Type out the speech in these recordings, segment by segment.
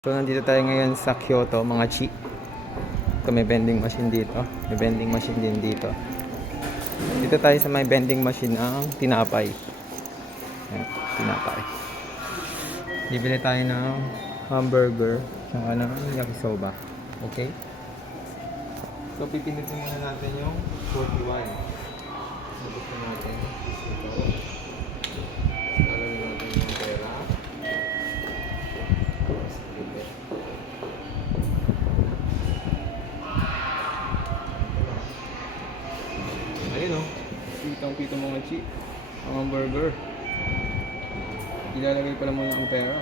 So, nandito tayo ngayon sa Kyoto, mga chi. So, may vending machine dito. May vending machine din dito. Dito tayo sa may vending machine ang tinapay. Ayan, tinapay. Bibili tayo ng hamburger tsaka ng yakisoba. Okay? So, pipindutin muna natin yung 41. Buksan natin. Ito. Lalagyan natin yung pera. Ayun o. Kitang-kita mga chi. Ang hamburger. Ilalagay ko lang muna ang pera.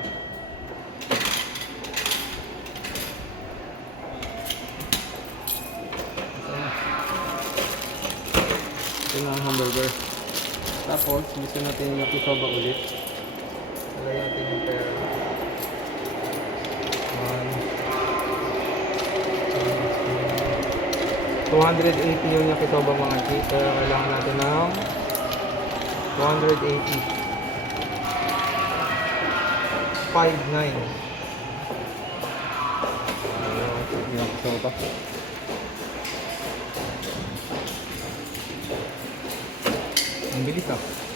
Ito na ang hamburger. Tapos, gusto natin yung yakisoba ulit. Lagay natin yung pera. 280 yung yakisoba mga chi. Kaya kailangan natin ng 280. 5.9. Yung yakisoba. Ang bilis ah.